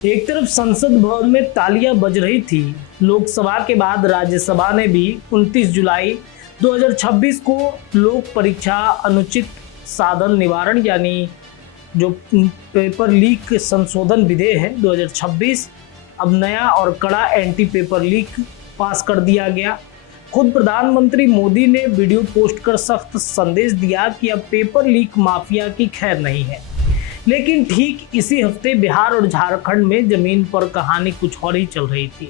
एक तरफ संसद भवन में तालियां बज रही थी, लोकसभा के बाद राज्यसभा ने भी 29 जुलाई 2026 को लोक परीक्षा अनुचित साधन निवारण यानी जो पेपर लीक संशोधन विधेयक है 2026 अब नया और कड़ा एंटी पेपर लीक पास कर दिया गया। खुद प्रधानमंत्री मोदी ने वीडियो पोस्ट कर सख्त संदेश दिया कि अब पेपर लीक माफिया की खैर नहीं है। लेकिन ठीक इसी हफ्ते बिहार और झारखंड में जमीन पर कहानी कुछ और ही चल रही थी,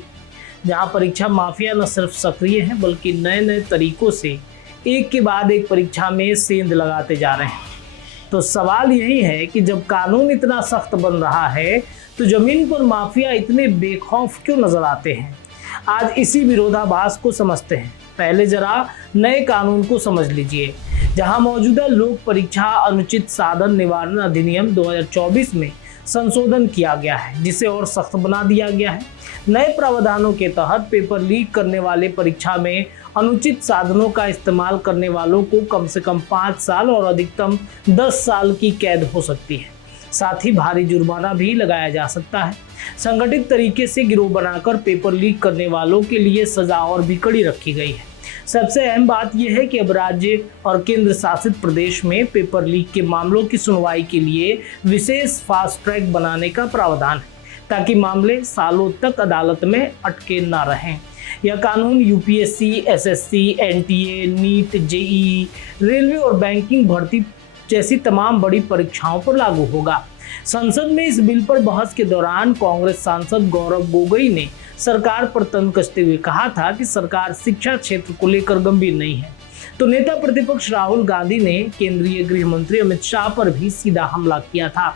जहां परीक्षा माफिया न सिर्फ सक्रिय हैं बल्कि नए नए तरीकों से एक के बाद एक परीक्षा में सेंध लगाते जा रहे हैं। तो सवाल यही है कि जब कानून इतना सख्त बन रहा है तो जमीन पर माफिया इतने बेखौफ क्यों नजर आते हैं। आज इसी विरोधाभास को समझते हैं। पहले जरा नए कानून को समझ लीजिए, जहां मौजूदा लोक परीक्षा अनुचित साधन निवारण अधिनियम 2024 में संशोधन किया गया है, जिसे और सख्त बना दिया गया है। नए प्रावधानों के तहत पेपर लीक करने वाले परीक्षा में अनुचित साधनों का इस्तेमाल करने वालों को कम से कम 5 साल और अधिकतम 10 साल की कैद हो सकती है। साथ ही भारी जुर्माना भी लगाया जा सकता है। संगठित तरीके से गिरोह बनाकर पेपर लीक करने वालों के लिए सजा और भी कड़ी रखी गई है। सबसे अहम बात यह है कि अब राज्य और केंद्र शासित प्रदेश में पेपर लीक के मामलों की सुनवाई के लिए विशेष फास्ट ट्रैक बनाने का प्रावधान है, ताकि मामले सालों तक अदालत में अटके न रहें। यह कानून UPSC, SSC, NTA, NEET, JEE, railway और बैंकिंग भर्ती जैसी तमाम बड़ी परीक्षाओं पर लागू होगा। संसद में इस बिल पर बहस के दौरान कांग्रेस सांसद गौरव गोगोई ने सरकार पर तंज कसते हुए कहा था कि सरकार शिक्षा क्षेत्र को लेकर गंभीर नहीं है। तो नेता प्रतिपक्ष राहुल गांधी ने केंद्रीय गृह मंत्री अमित शाह पर भी सीधा हमला किया था।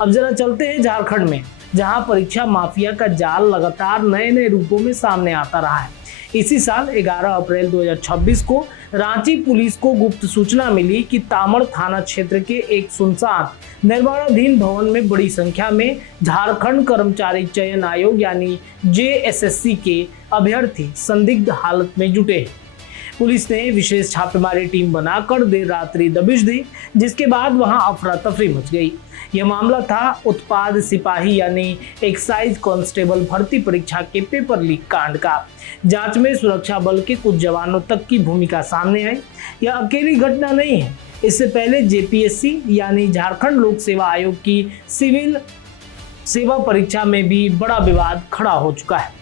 अब जरा चलते हैं झारखंड में, जहां परीक्षा माफिया का जाल लगातार नए नए रूपों में सामने आता रहा है। इसी साल 11 अप्रैल 2026 को रांची पुलिस को गुप्त सूचना मिली कि तामड़ थाना क्षेत्र के एक सुनसान निर्माणाधीन भवन में बड़ी संख्या में झारखंड कर्मचारी चयन आयोग यानी जेएसएससी के अभ्यर्थी संदिग्ध हालत में जुटे हैं। पुलिस ने विशेष छापेमारी टीम बनाकर देर रात्रि दबिश दी, जिसके बाद वहां अफरा तफरी मच गई। यह मामला था उत्पाद सिपाही यानी एक्साइज कांस्टेबल भर्ती परीक्षा के पेपर लीक कांड का। जांच में सुरक्षा बल के कुछ जवानों तक की भूमिका सामने आई। यह अकेली घटना नहीं है। इससे पहले जेपीएससी यानी झारखंड लोक सेवा आयोग की सिविल सेवा परीक्षा में भी बड़ा विवाद खड़ा हो चुका है।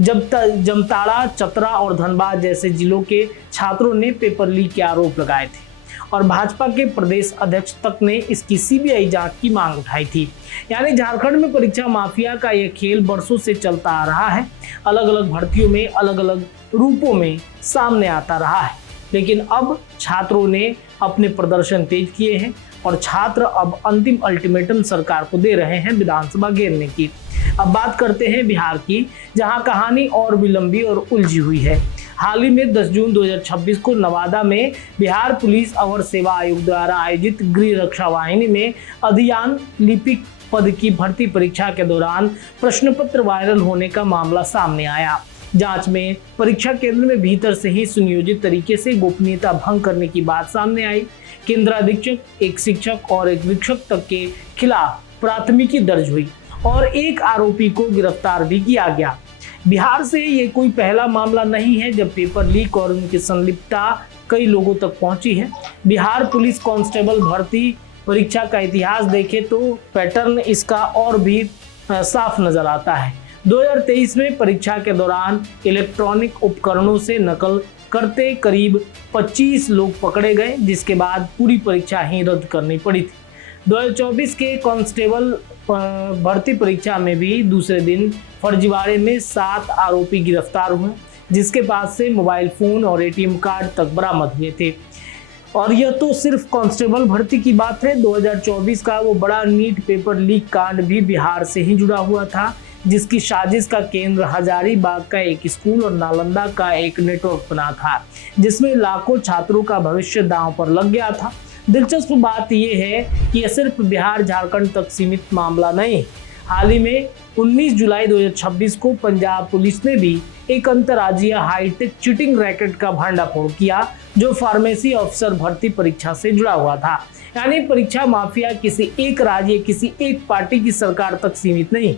जब जामताड़ा, चतरा और धनबाद जैसे जिलों के छात्रों ने पेपर लीक के आरोप लगाए थे और भाजपा के प्रदेश अध्यक्ष तक ने इसकी सीबीआई जांच की मांग उठाई थी। यानी झारखंड में परीक्षा माफिया का यह खेल बरसों से चलता आ रहा है। अलग अलग भर्तियों में अलग अलग रूपों में सामने आता रहा है। लेकिन अब छात्रों ने अपने प्रदर्शन तेज किए हैं और छात्र अब अंतिम अल्टीमेटम सरकार को दे रहे हैं विधानसभा घेरने की। अब बात करते हैं बिहार की, जहां कहानी और भी लंबी और उलझी हुई है। हाल ही में 10 जून 2026 को नवादा में बिहार पुलिस अवर सेवा आयोग द्वारा आयोजित गृह रक्षा वाहिनी में अधियान लिपिक पद की भर्ती परीक्षा के दौरान प्रश्न पत्र वायरल होने का मामला सामने आया। जांच में परीक्षा केंद्र में भीतर से ही सुनियोजित तरीके से गोपनीयता भंग करने की बात सामने आई। केंद्राधीक्षक, एक शिक्षक और एक वीक्षक तक के खिलाफ प्राथमिकी दर्ज हुई और एक आरोपी को गिरफ्तार भी किया गया। बिहार से ये कोई पहला मामला नहीं है जब पेपर लीक और उनकी संलिप्तता कई लोगों तक पहुंची है। बिहार पुलिस कांस्टेबल भर्ती परीक्षा का इतिहास देखें तो पैटर्न इसका और भी साफ नजर आता है। 2023 में परीक्षा के दौरान इलेक्ट्रॉनिक उपकरणों से नकल करते करीब 25 लोग पकड़े गए, जिसके बाद पूरी परीक्षा ही रद्द करनी पड़ी थी। 2024 के कांस्टेबल भर्ती परीक्षा में भी दूसरे दिन फर्जीवाड़े में 7 आरोपी गिरफ्तार हुए, जिसके पास से मोबाइल फोन और एटीएम कार्ड तक बरामद हुए थे। और यह तो सिर्फ कांस्टेबल भर्ती की बात है। 2024 का वो बड़ा नीट पेपर लीक कांड भी बिहार से ही जुड़ा हुआ था, जिसकी साजिश का केंद्र हजारीबाग का एक स्कूल और नालंदा का एक नेटवर्क बना था, जिसमें लाखों छात्रों का भविष्य दांव पर लग गया था। दिलचस्प बात यह है कि यह सिर्फ बिहार झारखंड तक सीमित मामला नहीं। हाल ही में 19 जुलाई 2026 को पंजाब पुलिस ने भी एक अंतर्राज्यीय हाईटेक चीटिंग रैकेट का भंडाफोड़ किया, जो फार्मेसी अफसर भर्ती परीक्षा से जुड़ा हुआ था। यानी परीक्षा माफिया किसी एक राज्य, किसी एक पार्टी की सरकार तक सीमित नहीं।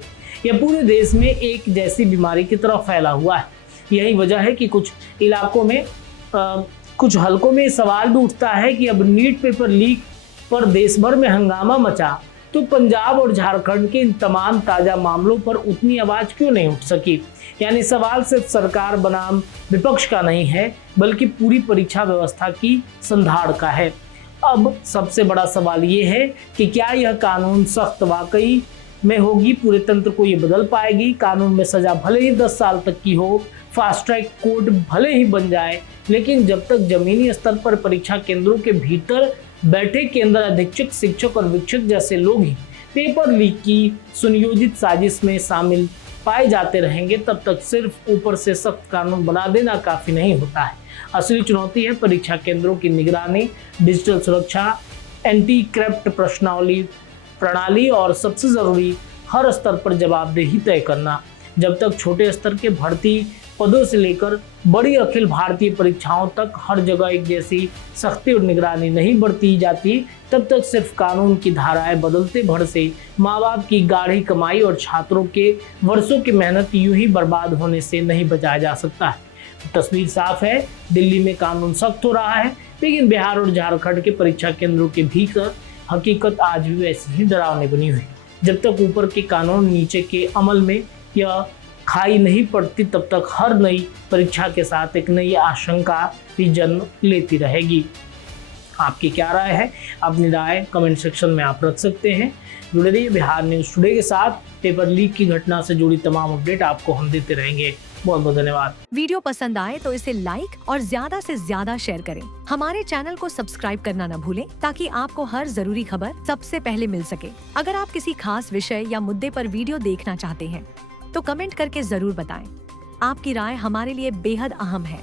यह पूरे देश में एक जैसी बीमारी की तरह फैला हुआ है। यही वजह है कि कुछ इलाकों में कुछ हलकों में सवाल भी उठता है कि अब नीट पेपर लीक पर देश भर में हंगामा मचा तो पंजाब और झारखंड के इन तमाम ताजा मामलों पर उतनी आवाज क्यों नहीं उठ सकी। यानी सवाल सिर्फ सरकार बनाम विपक्ष का नहीं है, बल्कि पूरी परीक्षा व्यवस्था की संधाड़ का है। अब सबसे बड़ा सवाल ये है कि क्या यह कानून सख्त वाकई में होगी, पूरे तंत्र को ये बदल पाएगी। कानून में सजा भले ही 10 साल तक की हो, फास्ट ट्रैक कोर्ट भले ही बन जाए, लेकिन जब तक जमीनी स्तर पर परीक्षा केंद्रों के भीतर बैठे केंद्र अधीक्षक, शिक्षक और वीक्षक जैसे लोग ही पेपर लीक की सुनियोजित साजिश में शामिल पाए जाते रहेंगे, तब तक सिर्फ ऊपर से सख्त कानून बना देना काफी नहीं होता है। असली चुनौती है परीक्षा केंद्रों की निगरानी, डिजिटल सुरक्षा, एंटी करप्ट प्रणाली और सबसे जरूरी हर स्तर पर जवाबदेही तय करना। जब तक छोटे स्तर के भर्ती पदों से लेकर बड़ी अखिल भारतीय परीक्षाओं तक हर जगह एक जैसी सख्ती और निगरानी नहीं बरती जाती, तब तक सिर्फ कानून की धाराएं बदलते भर से माँ बाप की गाढ़ी कमाई और छात्रों के वर्षों की मेहनत यूं ही बर्बाद होने से नहीं बचाया जा सकता है। तस्वीर साफ है, दिल्ली में कानून सख्त हो रहा है, लेकिन बिहार और झारखंड के परीक्षा केंद्रों के भीतर हकीकत आज भी वैसी ही डरावनी बनी हुई। जब तक ऊपर के कानून नीचे के अमल में यह खाई नहीं पड़ती, तब तक हर नई परीक्षा के साथ एक नई आशंका भी जन्म लेती रहेगी। आपकी क्या राय है? अपनी राय कमेंट सेक्शन में आप रख सकते हैं। जुड़े रहिए बिहार न्यूज़ टुडे के साथ। पेपर लीक की घटना से जुड़ी तमाम अपडेट आपको हम देते रहेंगे। बहुत बहुत धन्यवाद। वीडियो पसंद आए तो इसे लाइक और ज्यादा से ज्यादा शेयर करें। हमारे चैनल को सब्सक्राइब करना न भूलें, ताकि आपको हर जरूरी खबर सबसे पहले मिल सके। अगर आप किसी खास विषय या मुद्दे पर वीडियो देखना चाहते हैं तो कमेंट करके जरूर बताएं। आपकी राय हमारे लिए बेहद अहम है।